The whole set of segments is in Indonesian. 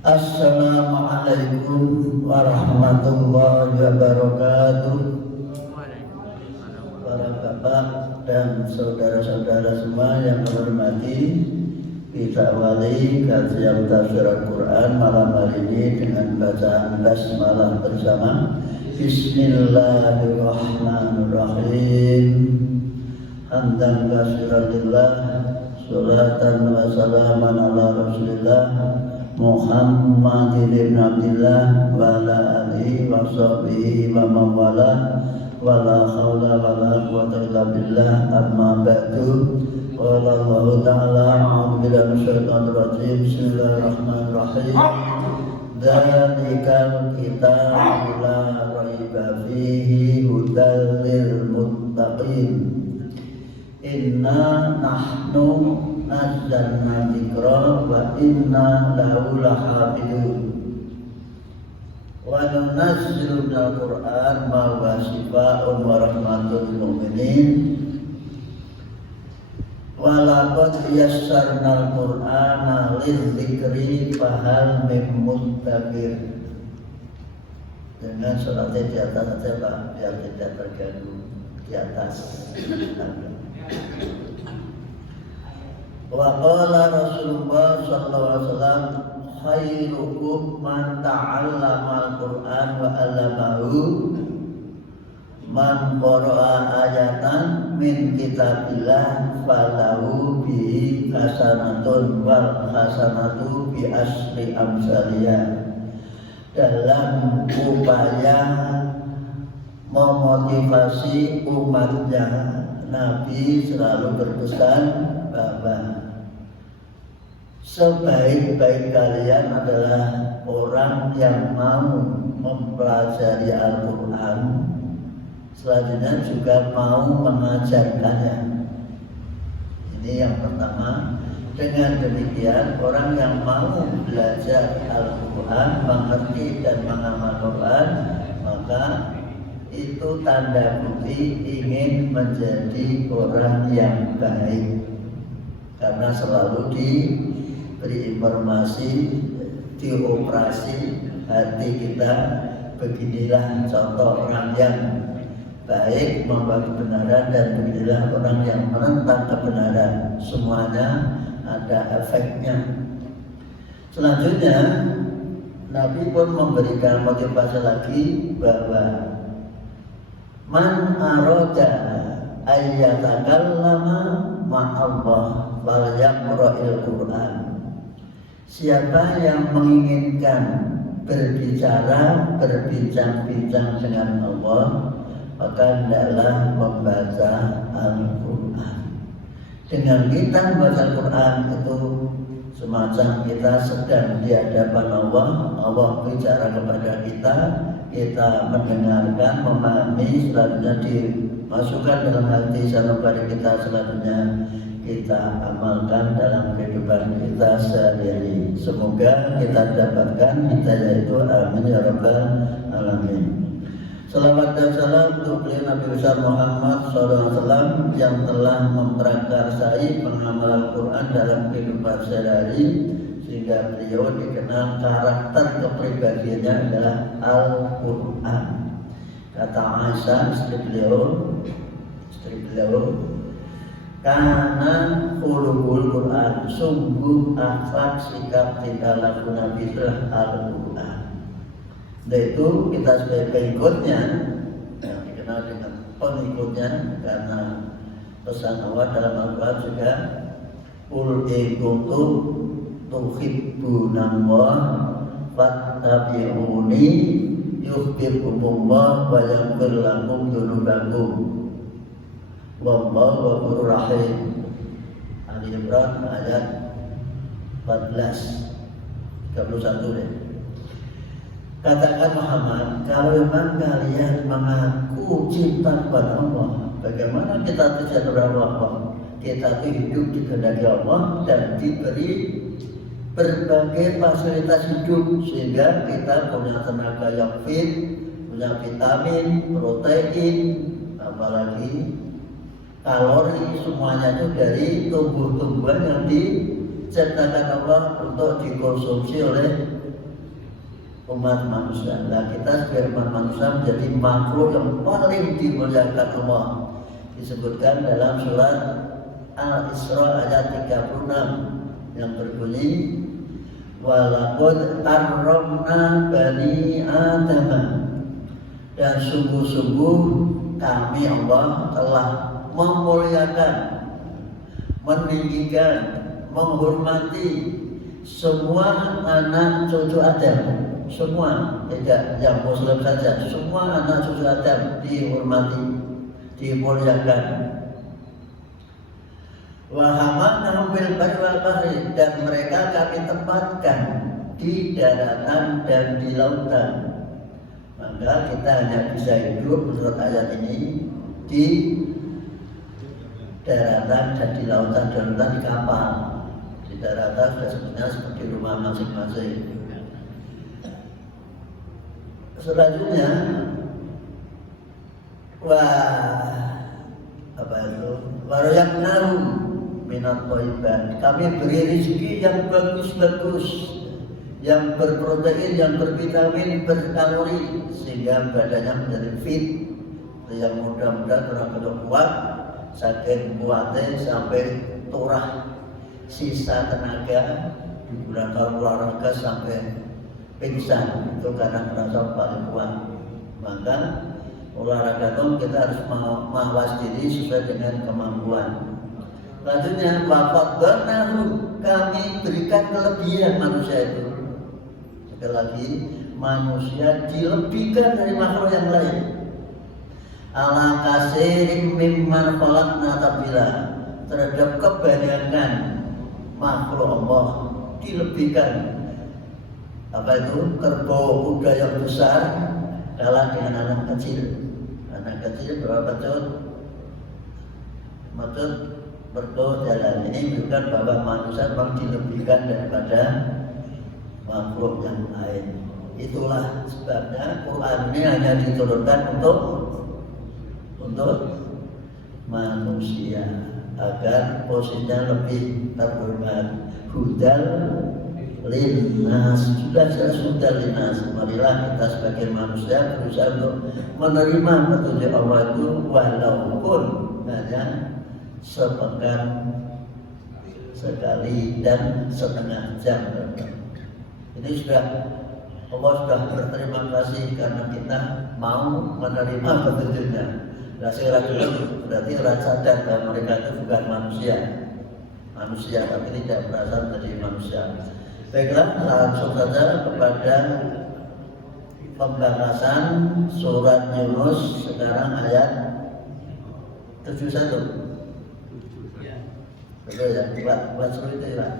Assalamualaikum warahmatullahi wabarakatuh. Para bapak dan saudara-saudara semua yang menghormati, kita awali kajian tafsir Al-Quran malam hari ini dengan bacaan basmalah bersama. Bismillahirrahmanirrahim. Hamdan katsiran lillah, sholatan wa salaman ala Rasulillah Muhammad ibn Abdillah wa ala alihi wa sahbihi wa man wala wa la haula wa la quwwata illa billah. Amma ba'du. Qala Allah ta'ala a'udzu billahi minasyaitonir rajim. Bismillahirrahmanirrahim. Dzalikal kitabu la raiba fihi hudal lil muttaqin. Inna nahnu nazzalna dzikra wa inna lahu lahafidun. Wa nunazzilu minal Qur'an ma huwa shifaa'un wa rahmatul lil mu'minin. Wa laqad yassarnal Qur'ana lidzikri fahal min muddakir. Dengan suratnya di atas saja Pak, biar tidak terganggu di atas. Wa qala Rasulullah sallallahu alaihi wasallam khairukum man ta'allama al-Qur'an wa 'allamahu man qara'a ayatan min kitabillah falahu bihi hasanatun wal hasanatu bi asri amsaliyah. Dalam upaya memotivasi umatnya, Nabi selalu berpesan bahwa sebaik-baik kalian adalah orang yang mau mempelajari Al-Quran, selanjutnya juga mau mengajarkannya. Ini yang pertama. Dengan demikian, orang yang mau belajar Al-Quran, mengerti dan mengamal Quran, maka itu tanda bukti ingin menjadi orang yang baik, karena selalu diberi informasi, dioperasi hati kita. Beginilah contoh orang yang baik membawa kebenaran, dan beginilah orang yang menentang kebenaran. Semuanya ada efeknya. Selanjutnya Nabi pun memberikan motivasi lagi bahwa man arada ayyatakallama ma'allah wal yaqra'il Qur'an. Siapa yang menginginkan berbicara, berbincang-bincang dengan Allah, maka hendaklah membaca Al-Quran. Dengan kita membaca Al-Quran itu semacam kita sedang di hadapan Allah. Allah bicara kepada kita, kita mendengarkan, memahami, selanjutnya dimasukkan dalam hati sanubari kita, selanjutnya kita amalkan dalam kehidupan kita sehari-hari. Semoga kita dapatkan hidayah itu, amin ya rabbal alamin. Salawat dan salam untuk beliau Nabi besar Muhammad SAW yang telah memprakarsai pengamal Al-Quran dalam kehidupan sehari-hari, sehingga beliau dikenal karakter kepribadiannya adalah Al-Quran. Kata Aisyah istri beliau, karena khuluqul Quran, sungguh akhlak sikap tingkah laku Nabi adalah Al-Quran. Dan itu kita sebagai pengikutnya, yang dikenal dengan pengikutnya, karena pesan Allah dalam Al-Quran juga qul in kuntum tuhibbunallah fattabi'uni yuhibbukumullah wa yaghfir lakum dzunubakum wallahu ghafurur rahim. Ali Imran ayat 14 31 deh. Katakan Muhammad, kalau memang kalian mengaku cinta kepada Allah, bagaimana kita tidak kepada Allah? Kita hidup di kehendaki Allah dan diberi berbagai fasilitas hidup, sehingga kita punya tenaga yang fit, punya vitamin, protein, apalagi kalori, semuanya itu dari tumbuh-tumbuhan yang diciptakan Allah untuk dikonsumsi oleh umat manusia. Nah, kita sebagai umat manusia menjadi makhluk yang paling dimuliakan Allah. Disebutkan dalam surat Al-Isra ayat 36 yang berbunyi walaqad karramna bani Adam, dan sungguh-sungguh kami Allah telah memuliakan, meninggikan, menghormati semua anak cucu Adam. Semua, tidak yang muslim saja, semua anak cucu Adam dihormati, dimuliakan. Wa hamalnahum bil barri wal bahri, dan mereka kami tempatkan di daratan dan di lautan. Maka kita hanya bisa hidup menurut ayat ini di daratan dan di lautan, di kapal. Di daratan sudah sebenarnya seperti rumah masing-masing. Selanjutnya, waroyaknahum minat thayyibat, kami beri rezeki yang bagus-bagus, yang berprotein, yang bervitamin, berkalori, sehingga badannya menjadi fit. Yang mudah-mudahan orang kuat, saking kuatnya sampai turah, sisa tenaga digunakan olahraga sampai pingsan, itu karena merasa paling kuat. Maka olahraga itu kita harus mawas diri sesuai dengan kemampuan. Selanjutnya wafadnahu, kami berikan kelebihan manusia itu. Sekali lagi, manusia dilebihkan dari makhluk yang lain. Ala kasirin mimman khalaqna tabila, terhadap kebanyakan makhluk Allah dilebihkan. Apa itu? Kerbau kuda yang besar kalah dengan anak kecil. Anak kecil berapa cut? Maksud berjalan. Ini menunjukkan bahwa manusia memang dilebihkan daripada makhluk yang lain. Itulah sebabnya Quran ini hanya diturunkan untuk manusia agar posisinya lebih terhormat. Hudal linnas, sudah jelas hudal linnas. Marilah kita sebagai manusia berusaha untuk menerima petunjuk Allah itu walaupun hanya sepekan sekali dan setengah jam. Ini sudah Allah sudah berterima kasih karena kita mau menerima petunjuknya. Nah, sekarang dulu berarti orang sadar bahwa mereka itu bukan manusia tapi tidak berasal dari manusia. Baiklah, langsung saja kepada pembahasan surat Yunus sekarang ayat 71. Betul ya, buat suruh itu ya.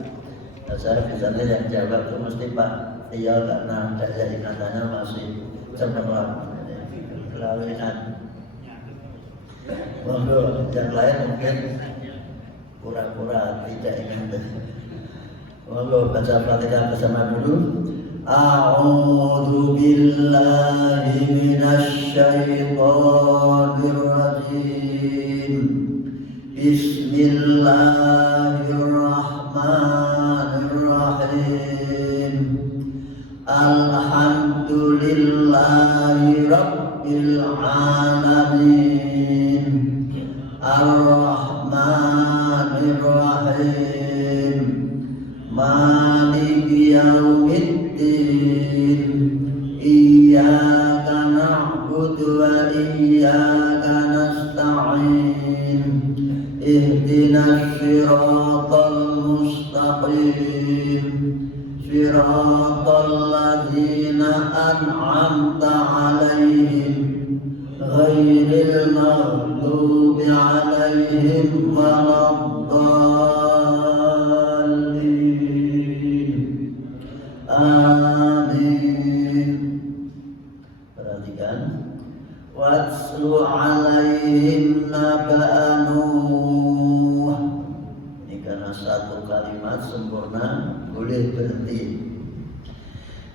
Nah, saya biasanya yang jawab itu mesti Pak Iya, karena daya ingatannya masih cemerlang, kelalinan. Monggo, yang lain mungkin pura-pura tidak ingat. Monggo baca Fatihah bersama dulu. A'udzu billahi minasy syaithanir rajim. Bismillahirrahmanirrahim. Alhamdulillahi rabbil alamin. Ar-Rahmanir-Rahim. Maliki yaumiddin. Iyyaka na'budu wa iyyaka nasta'in. Ihdinas siratal mustaqim. Siratal ladzina an'amta 'alaihim ghairil maghdubi 'alaihim waladdallin. Amin. Perhatikan. Watslu 'alaihim naba'a Nuh. Ini karena satu kalimat sempurna boleh berhenti.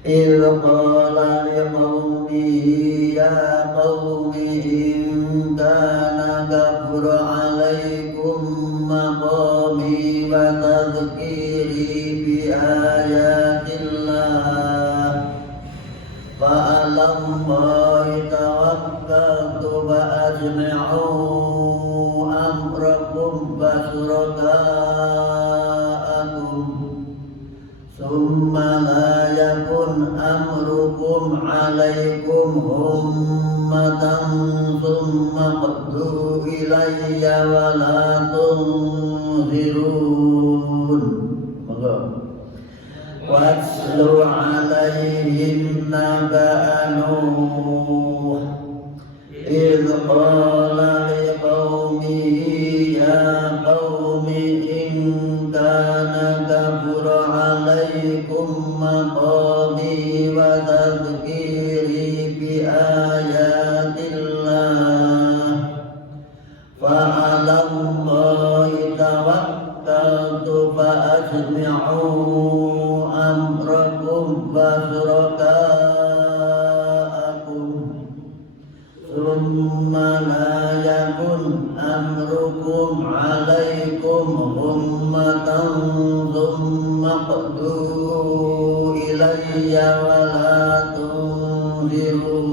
Il qala liqaumihi ya qaumi in kana kabura alaikum maqami wa tadhkiri bi ayatillah Summa la yakun amrukum alaikum ummatan summa qaddu ilayya wa la tunzirun. Monggo. Watslu alaihim naba'a Nuh idh qala liqaumihi ya qaumi in kana kabura alaikum maqami wa tadhkiri bi ayatillah fa 'alallahi tawakkaltu fa ajmi'u amrakum wa syuraka'akum summa la yakun amrukum alaikum ummatan summa qaddu ilayya wa la tunzirun.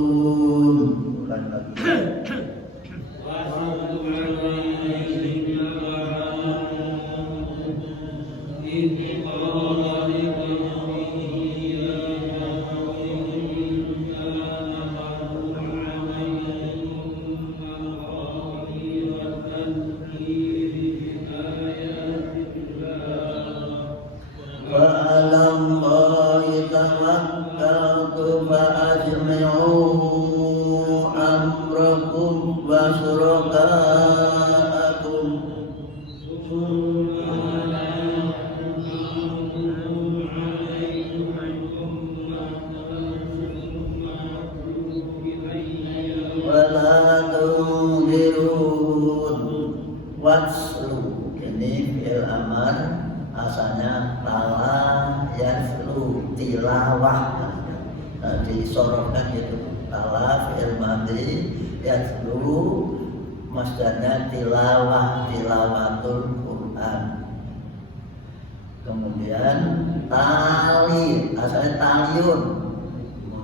Watslu ini fi'il amar asalnya tala yatslu tilawah, disorotkan gitu. Tala fi'il madhi yatslu masdarnya tilawah, tilawatul Quran. Kemudian tali asalnya taliun,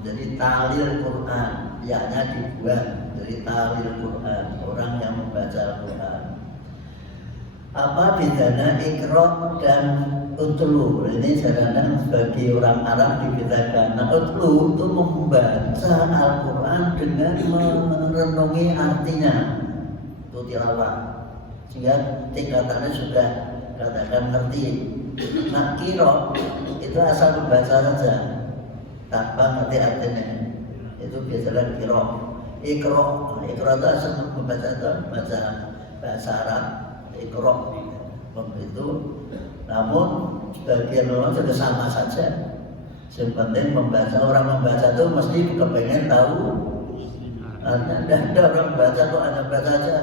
jadi talil Quran, yaknya dibuat dari talil Quran, orang yang membaca Quran. Apa bedanya iqra dan utlu? Ini kadang bagi orang Arab dibedakan. Nah, utlu itu membaca Al-Quran dengan merenungi artinya, itu tilawah, sehingga tingkatannya sudah katakan ngerti. Nah, qira itu asal membaca saja tanpa ngerti artinya, itu biasanya qira. Iqra itu asal membaca itu baca bahasa Arab. Iqra begitu, namun sebagian orang juga sama saja. Yang penting membaca, orang membaca itu mesti kepengen tahu. Ada orang membaca tuh hanya baca saja,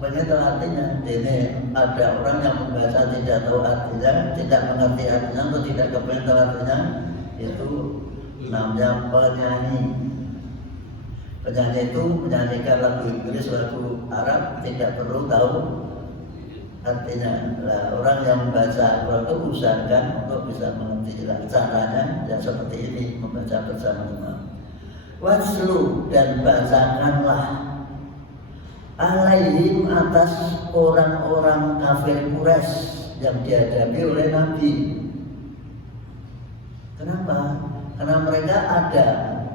pengen tahu artinya. Ini ada orang yang membaca tidak tahu artinya, tidak mengerti artinya atau tidak kepengen tahu artinya, itu namanya penyanyi. Penyanyi itu menyanyikan lagu Inggris, lagu Arab, tidak perlu tahu artinya. Nah, orang yang membaca Al-Quran itu usahakan untuk bisa mengerti caranya yang seperti ini, membaca bersama-sama. Watslu dan bacakanlah alaihim atas orang-orang kafir Quraisy yang dihadapi oleh Nabi. Kenapa? Karena mereka ada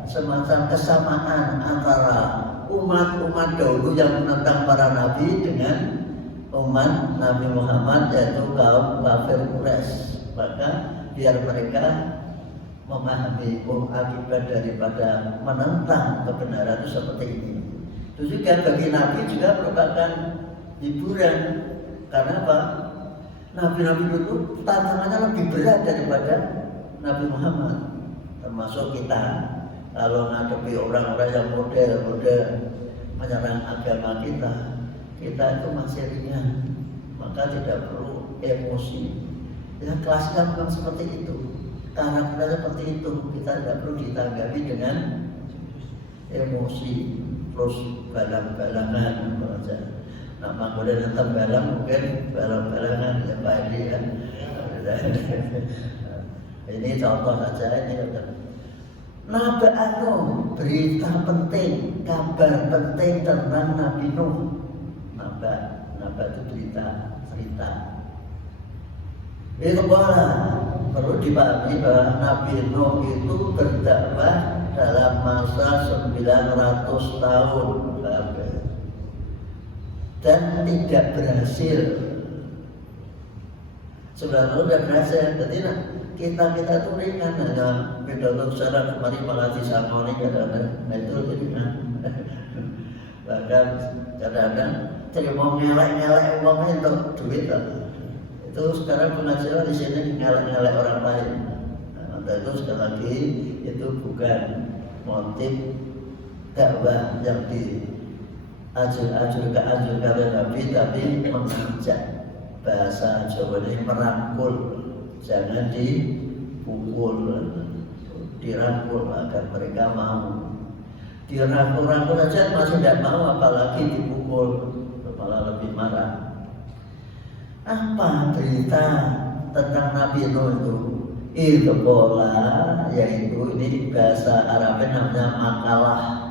semacam kesamaan antara umat-umat dahulu yang menentang para nabi dengan umat Nabi Muhammad, yaitu kaum kafir Quraisy. Maka biar mereka memahami akibat daripada menentang kebenaran itu seperti ini. Itu juga bagi Nabi juga merupakan hiburan. Karena apa? Nabi-nabi itu tantangannya lebih berat daripada Nabi Muhammad. Termasuk kita, kalau menghadapi orang-orang yang model-model menyerang agama kita itu masih ringan, maka tidak perlu emosi. Ya, kelasnya bukan seperti itu, karakternya seperti itu. Kita tidak perlu ditanggapi dengan emosi, terus balang-balangan saja. Nah, kemudian tentang balang mungkin balang-balangan ya Pak Edi kan. Ini contoh saja ini. Naba'an Nuh, berita penting, kabar penting tentang Nabi Nuh. Naba itu berita, cerita. Itu bola perlu dipahami bahwa Nabi Nuh itu berdakwah dalam masa 900 tahun dan tidak berhasil. Sebenarnya sudah berhasil, jadi kita tuh ringan hanya pidato secara kemarin malah disamoni kadang-kadang. Nah itu ringan. Bahkan kadang-kadang terima ngelak-ngelak uangnya untuk duit lah. Itu sekarang penghasilan di sini ngelak-ngelak orang lain. Nah, itu sekali lagi itu bukan motif dakwah yang diajurkan oleh Nabi, tapi mengajak. Bahasa Jawa ini merangkul, jangan dipukul, dirangkul agar mereka mau. Dirangkul-rangkul saja masih tidak mau, apalagi dipukul, malah lebih marah. Apa berita tentang Nabi Nuh itu? Itu pola, yaitu ini bahasa Arabnya namanya makalah.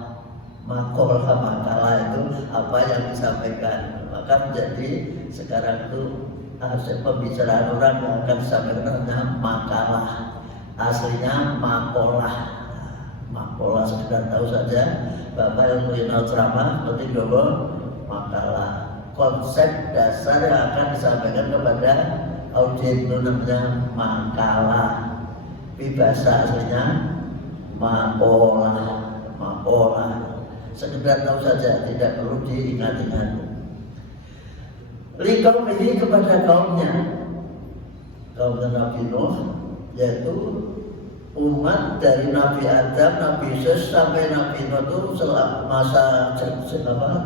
Makalah itu apa yang disampaikan. Maka menjadi sekarang itu hasil pembicaraan orang yang akan disampaikan namanya makalah, aslinya makolah. Makolah sekedar tahu saja, Bapak yang mengenal ceramah seperti dulu makalah. Konsep dasar yang akan disampaikan kepada audiens itu namanya makalah. Tapi bahasa aslinya makolah. Sekedar tahu saja, tidak perlu diingat-ingat. Likau ini kepada kaumnya Nabi Nuh, yaitu umat dari Nabi Adam, Nabi Yesus sampai Nabi Nuh itu masa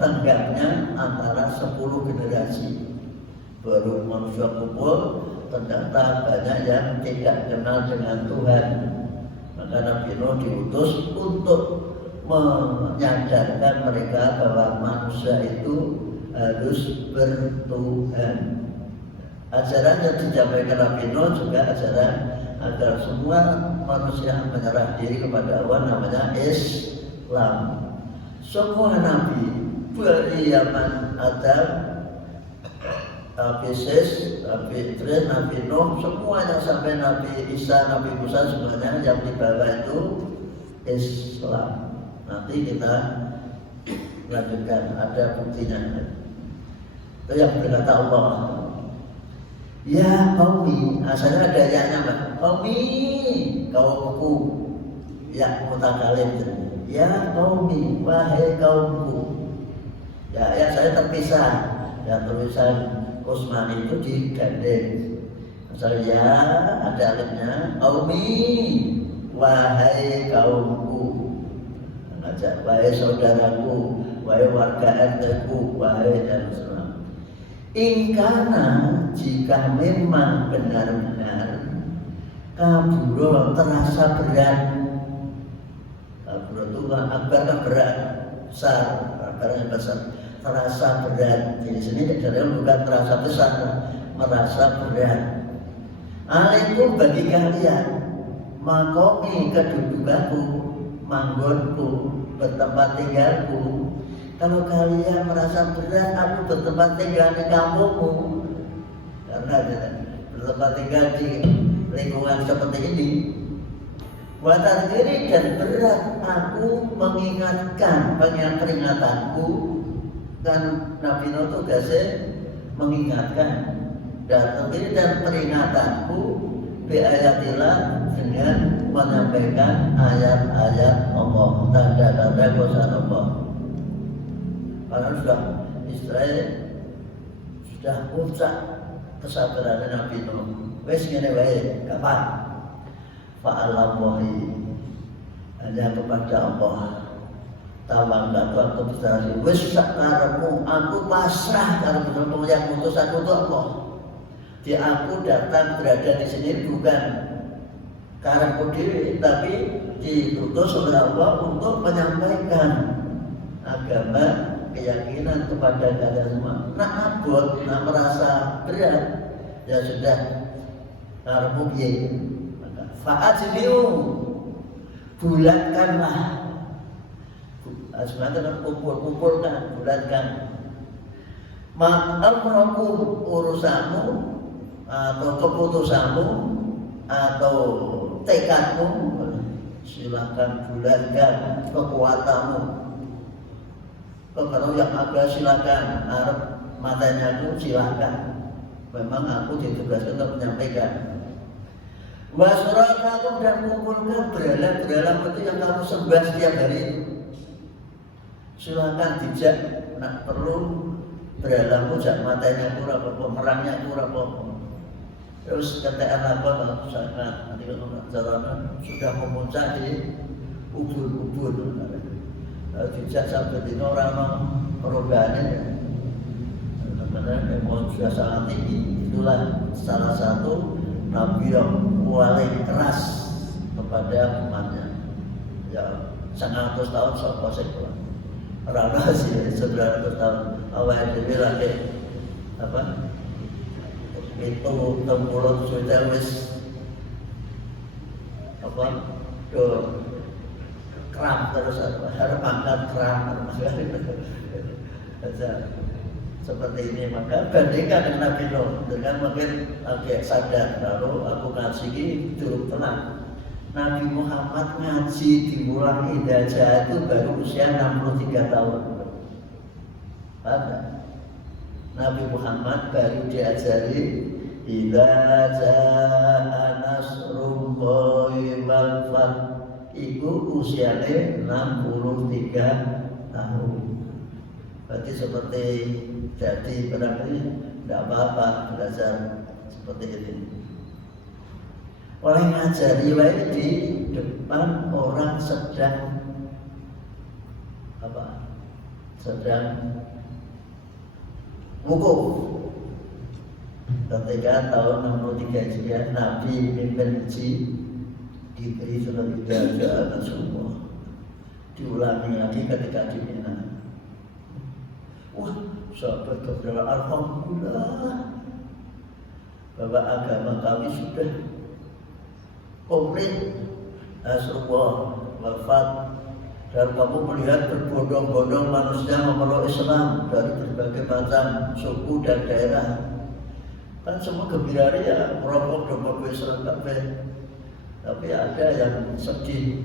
tanggapnya antara 10 generasi. Baru manusia kumpul, ternyata banyak yang tidak kenal dengan Tuhan. Maka Nabi Nuh diutus untuk menyadarkan mereka bahwa manusia itu harus bertuhan. Ajaran yang disampaikan Nabi Nuh juga ajaran agar semua manusia menyerah diri kepada Allah, namanya Islam. Semua Nabi dari zaman Adam, Nabi Yesus, Nabi Idris, Nabi Nuh, semuanya sampai Nabi Isa, Nabi Musa, semuanya yang dibawa itu Islam. Nanti kita lanjutkan, ada buktinya. Itu yang berkata Allah, ya qaumi, asalnya ada ya-nya Pak. Qaumi, kaumku, ya mutakalim. Ya qaumi, wahai kaumku. Ya saya terpisah. Ya tulisan Utsmani itu digandeng. Misalnya ya ada alifnya, qaumi, wahai kaumku. Ngajak, wahai saudaraku, wahai warga RT-ku, wahai dan sebagainya. Ingkana, jika memang benar-benar kaburo terasa berat. Kaburo itu akbar kan berat, besar, akbarnya besar, terasa berat. Di sini kadang bukan terasa besar, merasa berat. Alaikum bagi kalian, makomi kedudukanku, manggonku, bertempat tinggalku. Kalau kalian merasa berat, aku bertempat tinggal di kampungmu. Karena bertempat tinggal di lingkungan seperti ini. Buatan diri dan berat, aku mengingatkan peringatanku. Dan Nabi Nuh tugasnya mengingatkan dan diri dan peringatanku biayatillah, dengan menyampaikan ayat-ayat Allah, tanda-tanda kuasa Allah. Karena sudah Israel sudah puncak kesabaran Nabi Nuh. Wes ngene wae, kapan? Fa'alallahi, hanya kepada Allah. Tawakkaltu atau berserah. Wes sakarepmu, aku pasrah kalau benar yang putus aku itu Allah. Di aku datang berada di sini bukan karepku diri, tapi diutus oleh Allah untuk menyampaikan agama, keyakinan kepada kalian semua. Nak abot, nak merasa berat, ya sudah karepmu piye? Fa'ajliu, bulatkanlah. Sebenarnya kumpulkan, bulatkan. Ma'amrakum, urusanmu atau keputusanmu atau tekadmu, silakan bulatkan kekuatanmu. Kalau yang agak silakan, Arab matanya aku silakan. Memang aku ditugaskan untuk menyampaikan. Wasurakakum dan kumpulkan berhala-berhala itu yang kamu sembah setiap hari itu. Silakan dijak, nak perlu berhalamu jak matanya kurang apa, merangnya kurang apa. Terus ketekan apa sangat nanti kalau jalanan sudah memuncak di ubur-ubur. Dijak sampai di orang perubahannya. Karena emosi sudah sangat tinggi. Itulah salah satu Nabi yang paling keras kepada umatnya. Ya, 100 tahun sampai sekolah. Orang masih 900 tahun. Awal itu lagi apa? Itu tempurut sudah wis apa? Do kram terus harus makan kram seperti ini. Maka bandingkan dengan Nabi Nuh dengan mungkin agak sadar lalu aku ngaji ini turun tenang. Nabi Muhammad ngaji diulang idajah itu baru usia 63 tahun. Ada Nabi Muhammad baru diajari idza jaa nasrullahi wal fath iku usiane 63 tahun. Berarti seperti jadi berarti tidak apa-apa belajar seperti ini. Oleh ngajari wae di depan orang sedang apa? Sedang wukuf. Ketika tahun 63 Hijriah Nabi pimpin haji diberi surat ijazah semua. Diulangi lagi ketika di Mina. Wah, sahabat berdoa alhamdulillah bahwa agama kami sudah komplit. Rasulullah wafat dan kamu melihat berbondong-bondong manusia memeluk Islam dari berbagai macam suku dan daerah. Kan semua gembira ya, merokok domba Islam kabeh. Tapi ada yang sedih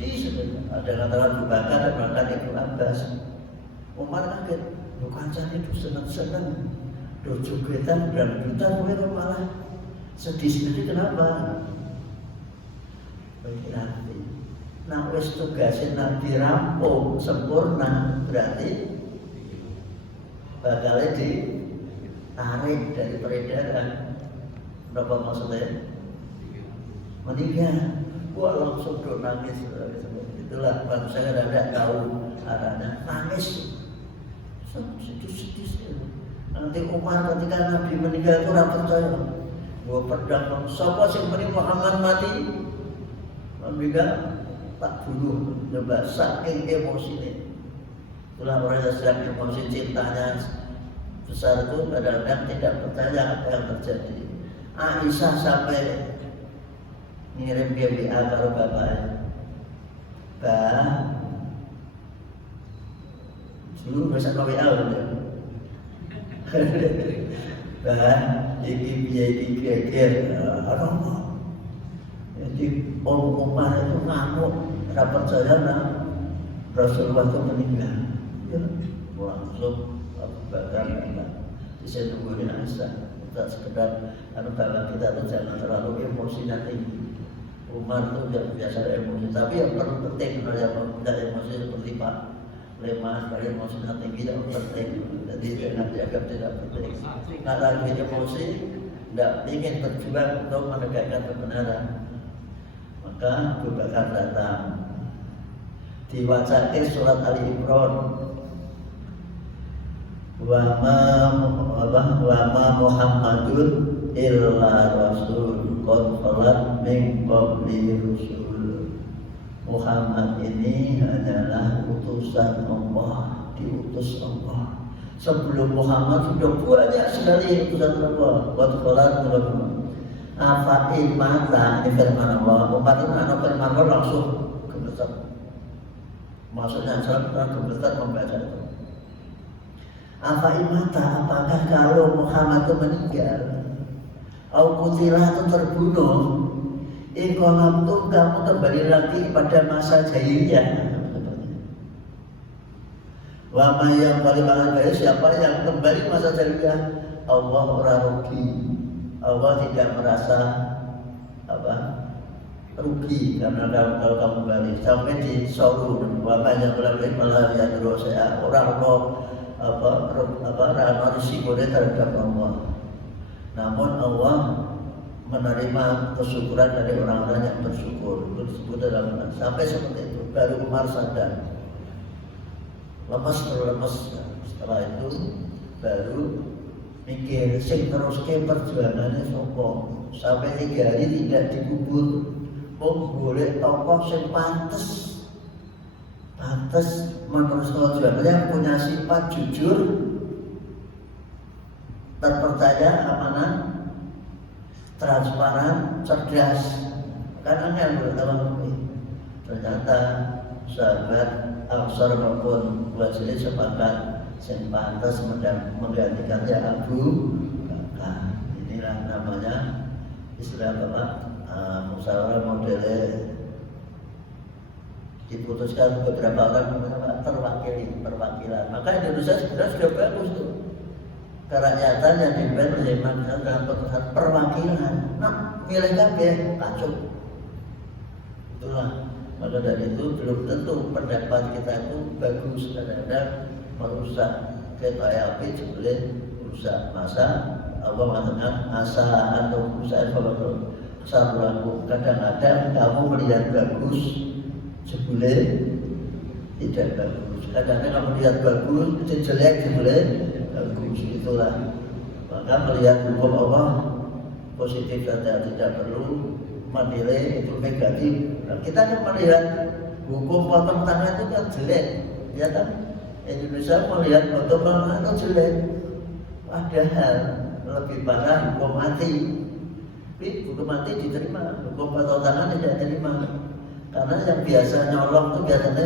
sebenarnya. Ada yang antara Abu Bakar dan bahkan Ibnu Abbas. Umar kaget, bukan jadi itu senang-senang, jogetan dan jutaan mereka malah sedih sendiri. Kenapa? Berarti, nah wis tugasnya Nabi rampung sempurna, berarti bakal ditarik dari peredaran. Berapa maksudnya? Meninggal. Wah langsung do nangis. Itulah bangsa yang tidak tahu arahnya, nangis. Sedih. Nanti Umar ketika Nabi meninggal itu orang percaya. Gua pedang, siapa sih yang Muhammad mati? Meninggal tak bunuh. Coba saking emosi ini. Itulah orang yang sedang emosi cintanya besar itu kadang-kadang tidak percaya apa yang terjadi. Aisyah sampai ngirim WA kalau bapaknya. Dulu bisa ke WA udah. Iki geger. Jadi Umar itu ngamuk, tidak percaya Rasulullah itu meninggal. Ya, langsung Abu Bakar di sini tungguin Aisyah. Kita sekedar bahwa kita itu jangan terlalu emosi nanti. Umar itu tidak biasa emosi, tapi yang paling penting kalau yang tidak emosi seperti Pak Lemas, kalau emosi tinggi tidak penting. Jadi jangan dianggap tidak penting. Kalau lagi emosi, tidak ingin berjuang untuk menegakkan kebenaran, maka Abu Bakar datang. Diwacake surat Ali Imran. Wa ma Muhammadun illa rasul qad khalat min qablihi rusul. Muhammad ini adalah utusan Allah, diutus Allah. Sebelum Muhammad sudah banyak sekali utusan Allah. Qad khalat min qablihi. Afa imata ini firman Allah. Umat itu anak firman Allah langsung gemetar. Maksudnya adalah gemetar membaca itu. Afa imata, apakah kalau Muhammad itu meninggal Aukutilah atau terbunuh. Ikolam tuh kamu kembali lagi pada masa jahiliyah. Wama yang paling baik siapa yang kembali masa jahiliyah, Allah ora rugi. Allah tidak merasa rugi karena kalau kamu kembali sampai di Solo. Wama yang paling malah yang saya orang risikonya terhadap Allah. Namun Allah menerima kesyukuran dari orang-orang yang bersyukur. Bersyukur dalam sampai seperti itu. Baru Umar sadar. Lepas. Setelah itu baru mikir sing terus ke perjuangannya sopo. Sampai 3 hari tidak dikubur. Boleh tokoh sing pantes menurut perjuangannya, punya sifat jujur, terpercaya, amanah, transparan, cerdas. Kan aneh bertahun ini. Ternyata sahabat Ansar maupun Wajili sepakat yang pantas menggantikannya Abu Bakar. Inilah namanya istilah musyawarah modelnya diputuskan beberapa orang perwakilan. Maka Indonesia sebenarnya sudah bagus tuh. Kerakyatan yang dipimpin dengan putusan perwakilan. Nah, milih kabeh kacau. Itulah. Maka dari itu belum tentu pendapat kita itu bagus, kadang-kadang merusak kereta api sebelum merusak masa. Allah mengatakan asa atau usaha kalau sarulaku. Kadang-kadang kamu melihat bagus sebelum tidak bagus. Kadang-kadang kamu lihat bagus, jelek sebelum bagus. Itulah. Maka melihat hukum Allah positif saja, tidak perlu menilai itu negatif. Kita kan melihat hukum potong tangan itu kan jelek, ya kan? Indonesia melihat potong tangan itu jelek, padahal lebih parah hukum mati. Tapi hukum mati diterima, hukum potong tangan tidak diterima. Karena yang biasa nyolong itu biasanya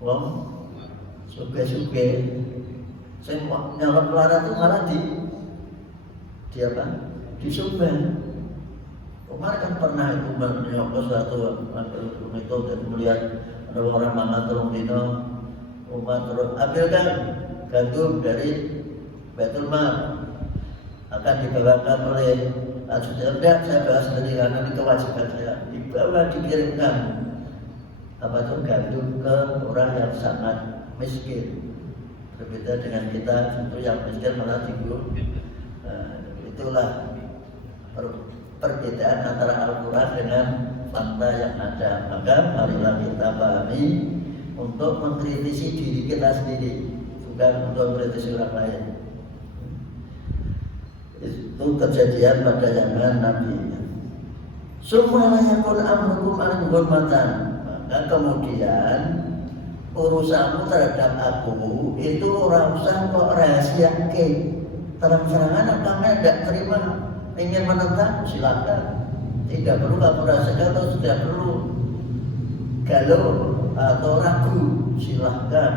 wong suge-suge. Saya nyolong pelarat itu malah di apa? Disumbang. Umar kan pernah itu menyokong suatu itu dan melihat ada orang mangan telung dino. Umar terus ambilkan gandum dari Baitul Mal, akan dibawakan oleh Sudah saya bahas sendiri karena ini kewajiban saya. Dibawa dikirimkan gandum ke orang yang sangat miskin. Berbeda dengan kita, tentu yang miskin malah digulung. Itulah perbedaan antara Al-Quran dengan fakta yang ada. Maka marilah kita pahami untuk mengkritisi diri kita sendiri, bukan untuk mengkritisi orang lain. Itu kejadian pada zaman Nabi. Semua yakun amrukum al-ghurmatan. Maka kemudian urusanmu terhadap aku itu ora usah kok rahasiake. Terang-terangan apakah tidak terima, ingin menentang silakan. Tidak perlu kamu rasakan atau tidak perlu galau atau ragu, silahkan.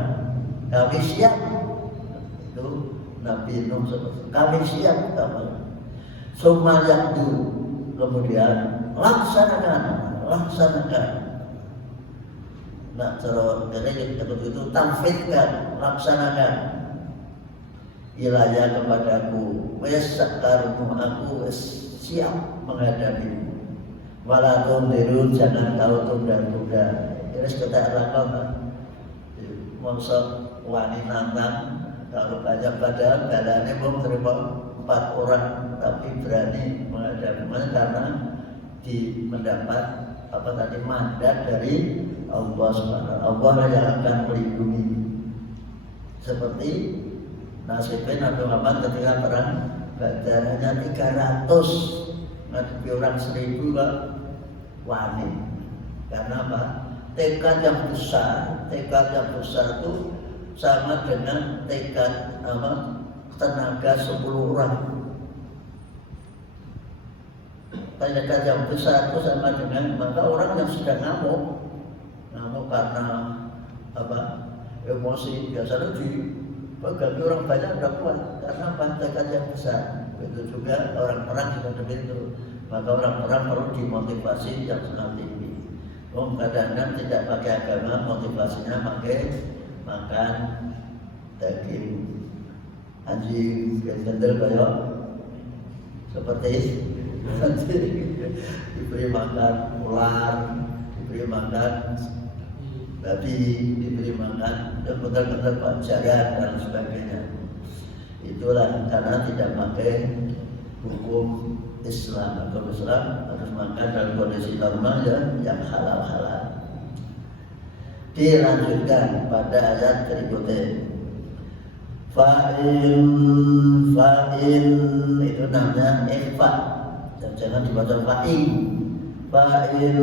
Kami siap. Itu Nabi Nuh seperti kami siap kamu. Summa yakdu, kemudian laksanakan. Nah, cara dari itu tanfidkan, laksanakan. Wilayah kepadaku, wesakkarmu aku siap menghadapimu. Walaupun dirun jangan kau tunda-tunda. Ini kita lakukan. Monsok wani nantang kalau banyak padahal badannya belum terima 4 orang, tapi berani menghadapi karena mendapat mandat dari Allah Subhanahu. Allah yang akan melindungi. Seperti nasibnya Nabi Muhammad ketika perang Badar hanya 300 ngadepi orang 1000 Pak wani. Karena apa? Tekad yang besar itu sama dengan tekad tenaga 10 orang. Tekad yang besar itu sama dengan maka orang yang sudah ngamuk karena emosi biasanya bagi orang banyak tidak kuat karena tekad yang besar. Begitu juga orang-orang juga begitu. Maka orang-orang perlu dimotivasi yang sangat tinggi. Kadang-kadang tidak pakai agama, motivasinya pakai makan daging anjing, gendel kayak seperti diberi makan ular, diberi makan babi, diberi makan betul-betul jagat dan sebagainya. Itulah karena tidak pakai hukum Islam. Hukum Islam harus makan dalam kondisi normal ya, yang halal-halal. Dilanjutkan pada ayat berikutnya. Fa'in itu namanya ikhfa. Jangan dibaca fa'in. Fa'in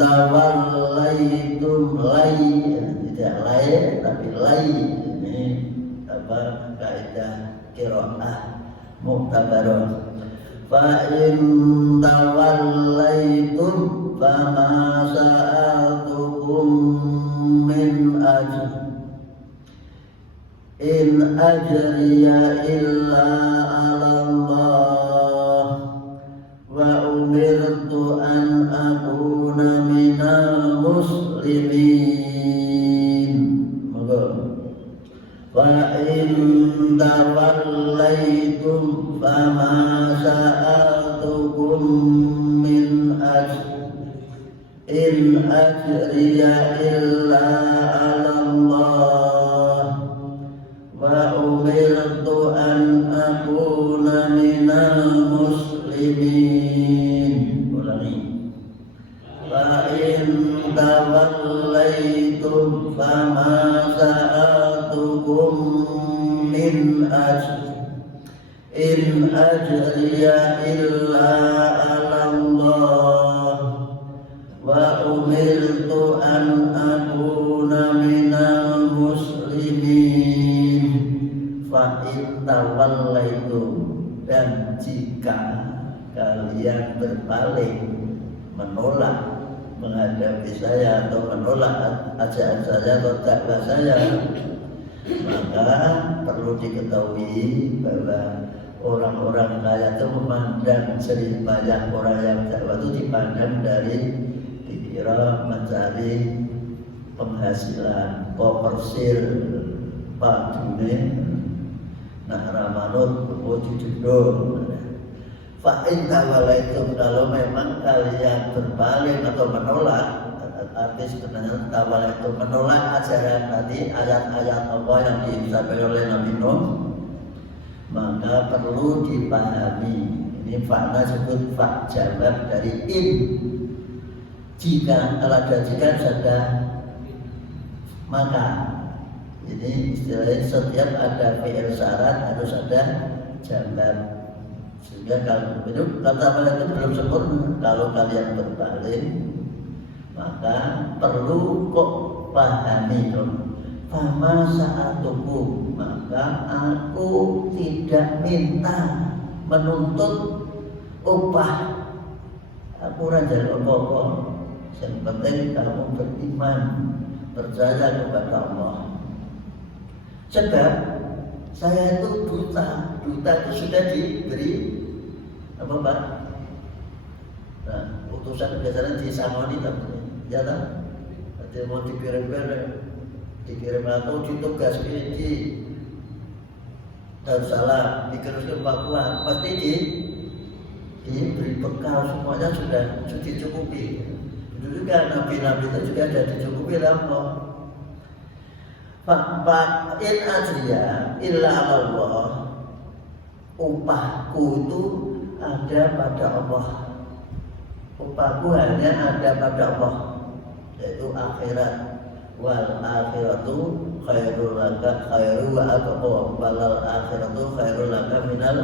tawallaitum lay, tidak lay tapi lay. Ini apa kaidah qiraah mu'tabarah. Fa'in tawallaitum fama sa'atukum min ajr in ajriya illa 'ala Allah wa umirtu an akuna minal muslimin. Monggo. Wa in tawallaitum fama sa'altukum min ajr in ajriya illa 'ala Allah wa umirtu an akuna minal muslimin. Ulangi. Fa in tawallaitum fama sa'altukum min ajr in ajriya illa 'ala Allah wa umirtu an akuna minal muslimin. Fa in tawallaitum, dan jika kalian berpaling menolak menghadapi saya atau menolak ajaran saya atau dakwah saya, maka perlu diketahui bahwa orang-orang kaya itu memandang jerih payah orang yang dakwah itu dipandang dari dikira mencari penghasilan, komersil, padune, nah ramanut, wujudul. Fa'in tawallaitum, kalau memang kalian berpaling atau menolak, arti sebenarnya tawallaitum menolak ajaran tadi, ayat-ayat Allah yang disampaikan oleh Nabi Nuh, maka perlu dipahami. Ini fakna sebut fak jawab dari in. Jika, kalau ada jika sudah maka. Jadi istilahnya setiap ada fi'il syarat harus ada jawab. Sehingga kalau itu kata itu belum sempurna. Kalau kalian berpaling, maka perlu kok pahami dong. Fama sa'atukum, maka aku tidak minta menuntut upah. Aku raja apa-apa. Yang penting kamu beriman, percaya kepada Allah. Sebab saya itu duta itu sudah diberi apa Pak? Nah, utusan biasanya disangoni tapi ya tak? Ada mau dikirim atau ditugas di Darussalam, dikirim ke Papua, pasti diberi bekal, semuanya sudah dicukupi. Itu juga nabi-nabi itu juga sudah dicukupi Allah. Fa in ajriya illa Allah, upahku itu ada pada Allah. Upahku hanya ada pada Allah, yaitu akhirat. Wal akhiratu khairul laka khairu wa abqa, wal akhiratu khairul laka minal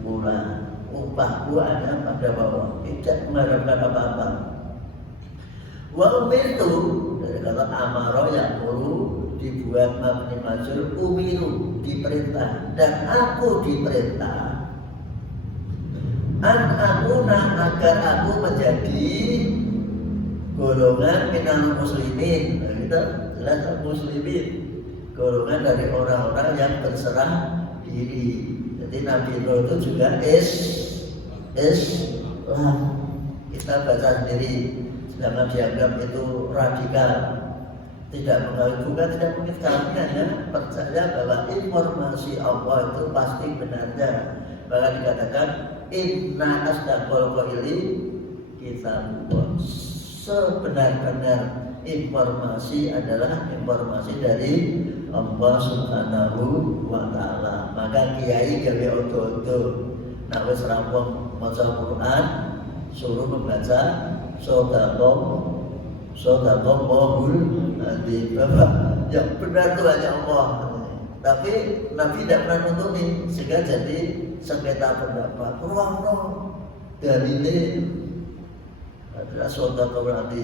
ula. Upahku ada pada Allah, tidak mengharapkan apa-apa. Wa umirtu, dari kata amaro yang perlu dibuat mabni majhul, umiru, diperintah, dan aku diperintah an akuna, agar aku menjadi golongan minal muslimin. Nah, kita jelas muslimin, golongan dari orang-orang yang berserah diri. Jadi Nabi Nuh itu juga Islam. Kita baca sendiri, sedangkan dianggap itu radikal, tidak mengakui, bukan tidak mungkin. Kami hanya percaya bahwa informasi Allah itu pasti benarnya. Maka dikatakan inna asdaqal qaili kitabullah. Sebenar-benar informasi adalah informasi dari Allah Subhanahu wa taala. Maka kiai gawe odo-odo nek wis rampung maca Quran suruh membaca sedekah mahul di Bapak yang benar itu hanya Allah. Tapi Nabi tidak pernah nuntuni sehingga jadi sengketa pendapat. Ruangno dari ini adalah sedekah berarti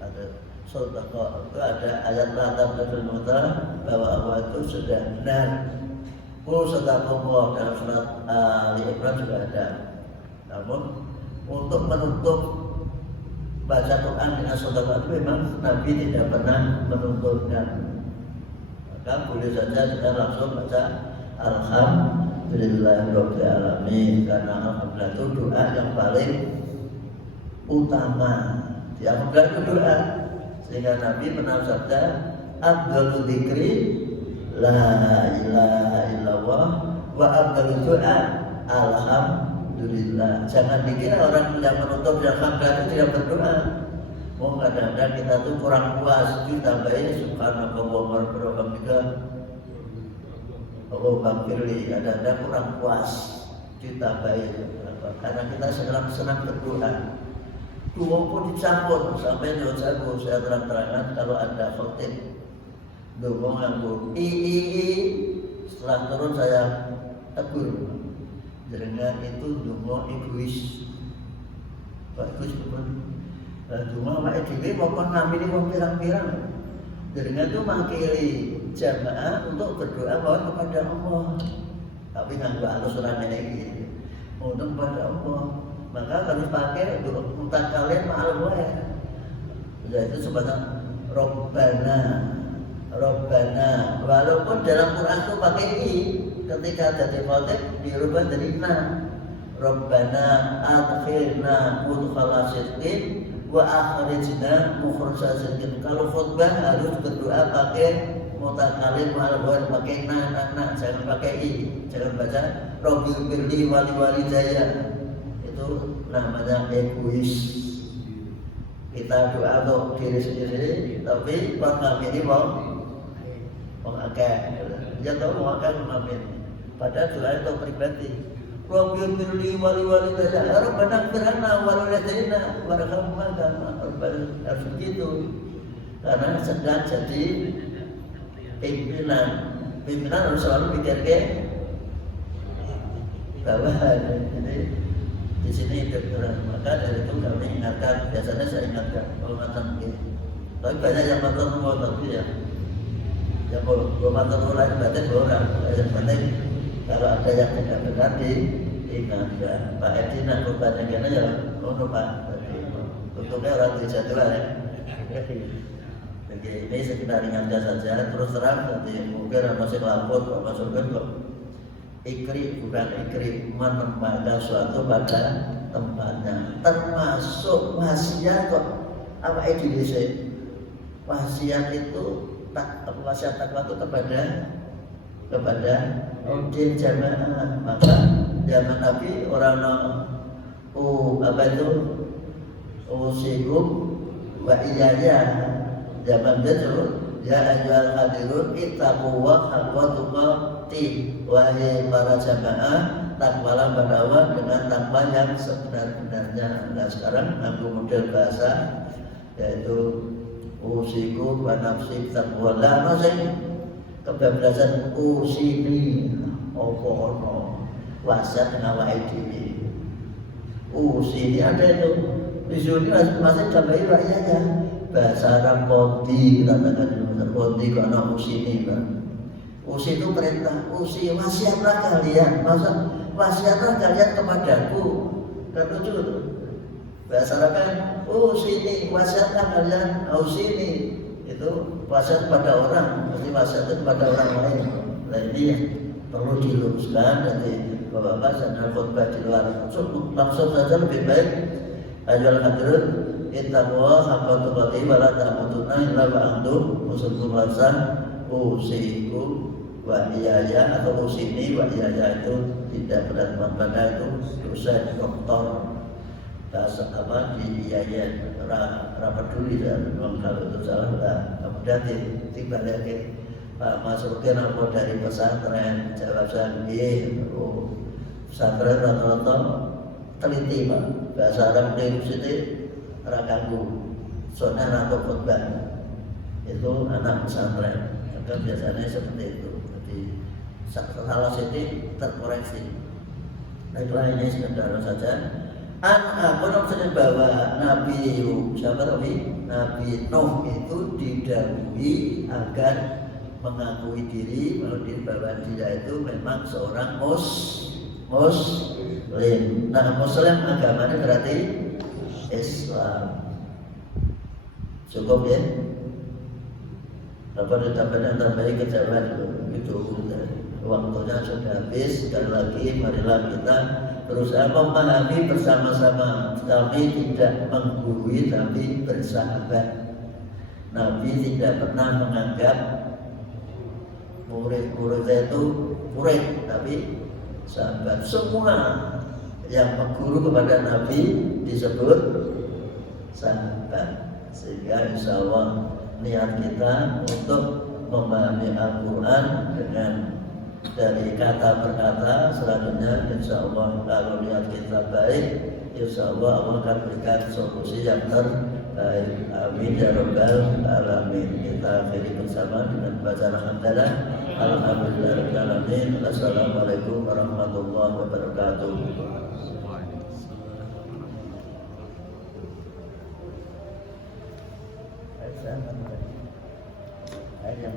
ada sedekah itu ada ayat latam dan muta bahwa Allah itu sudah benar. Sedekah Allah dalam surat Ali Imran juga ada. Namun untuk menutup baca Quran dengan sedekah itu memang Nabi tidak pernah menuntunkan. Maka boleh saja kita langsung baca Alhamdulillahirabbil alamin, karena alhamdulillah itu doa yang paling utama. Di alhamdulillah itu doa. Sehingga Nabi pernah bersabda, afdhalul dzikri la ilaha illallah wa afdhalud doa alhamdulillah. Jangan dikira orang yang menutup alhamdulillah itu tidak berdoa. Kadang-kadang kita tuh kurang puas, ditambahin subhanallah wa bihamdika Allahumma firli. Kadang-kadang kurang puas, ditambahin karena kita senang berdoa. Doa pun dicampur sampai jago. Saya terang-terangan kalau ada khotib doa nganggur setelah turun saya tegur, jenengan itu doa egois. Bagus bukan? Doa mak dhewe apa ngamini wong pirang-pirang. Jenengan itu mangkili jamaah untuk berdoa mohon kepada Allah. Tapi nganggo alus ora iki. Mohon kepada Allah. Maka harus pakai untuk kalian ma'al wae. Yaitu sebenarnya Robbana. Walaupun dalam Quran itu pakai i, ketika jadi khotib dirubah jadi na. Robbana adkhilna mudkhala sidqin wa akhrijna mukhraja sidqin. Kalau khutbah harus berdoa pakai mutakalim ma'al wae, pakai na, jangan pakai i. Jangan baca Rabbil birli wali walidayya. Itu namanya egois. Kita doa untuk diri sendiri, tapi pengamin ini mau akeh. Dia tahu mau akeh pengamin. Padahal doa itu pribadi. Rabbil birli wali walidayya, Rabbana firna walidayna warhamhuma kama rabbayani harus begitu. Karena sedang jadi pimpinan harus selalu pikirkan bahwa jadi di sini dokter. Maka dari itu kami ingatkan, biasanya saya ingatkan kalau mantan ini. Tapi banyak yang mantan semua tapi ya yang kalau mantan lain batin orang. Yang penting kalau ada yang tidak benar diingatkan. Pak Edi nak bertanya gimana ya, Pak. Untuknya orang di jadwal ya. Jadi ini sekedar ingatkan saja. Terus terang nanti mungkin masih lapor, masuk kok. Ikri bukan ikri, menempatkan suatu pada tempatnya, termasuk wasiat kok. Apa Indonesia? Wasiat itu wasiat takwa itu kepada odin jamaah. Maka zaman Nabi orang apa itu usikum wa iyaya. Zaman dia ya ayyuhal hadirun ittaqwa haqqa tuqatih. Wahai para jamaah, takwalah pada Allah dengan takwa yang sebenar-benarnya. Nah sekarang ambil model bahasa yaitu usiku wa nafsi taqwallah. Maksudnya kebablasan usini ono wasiat dengan wae dhewe. Usini ada itu. Di sini masih tambahin rakyatnya. Bahasa Arab kodi, katakan kodi karena usini kan. Usi itu perintah, usi wasiatlah kalian, masa wasiatlah kalian kepadaku. Kan lucu itu. Bahasa Arab kan, usi ini wasiatlah kalian, usi ini itu wasiat pada orang, mesti wasiat kepada orang lain. Nah ini ya, perlu diluruskan. Jadi bapak-bapak sedang khutbah di luar langsung saja lebih baik. Ayyuhal hadirin ittaqullah haqqa tuqatih wa la tamutunna illa wa antum muslimun. Usiku wa iyaya atau usini wa iyaya itu tidak berat pada itu dosa doktor bahasa apa di iyaya peduli dan kalau itu salah kemudian tiba lagi Pak masukin apa dari pesantren jawab saya pesantren rata-rata teliti Pak bahasa Arab di sini rakaku soalnya rata khutbah itu anak pesantren maka biasanya seperti itu. Jadi salah sini terkoreksi. Baiklah ini sekedar saja. Aku maksudnya bahwa Nabi Nuh itu didahului agar mengakui diri bahwa dia itu memang seorang Muslim. Nah, Muslim agamanya berarti Islam. Cukup ya? Bapak tambahin kejauhan itu waktunya sudah habis. Sekali lagi marilah kita berusaha memahami bersama-sama. Kami tidak menggurui tapi bersahabat. Nabi tidak pernah menganggap murid-muridnya itu murid tapi sahabat. Semua yang mengguru kepada Nabi disebut sahabat. Sehingga insya Allah niat kita untuk memahami Al-Quran dengan dari kata per kata selanjutnya insya Allah kalau niat kita baik insya Allah Allah akan berikan solusi yang terbaik. Amin ya rabbal alamin. Kita akhiri bersama dengan baca alhamdulillah. Alhamdulillah alamin. Assalamualaikum warahmatullahi wabarakatuh. Ayam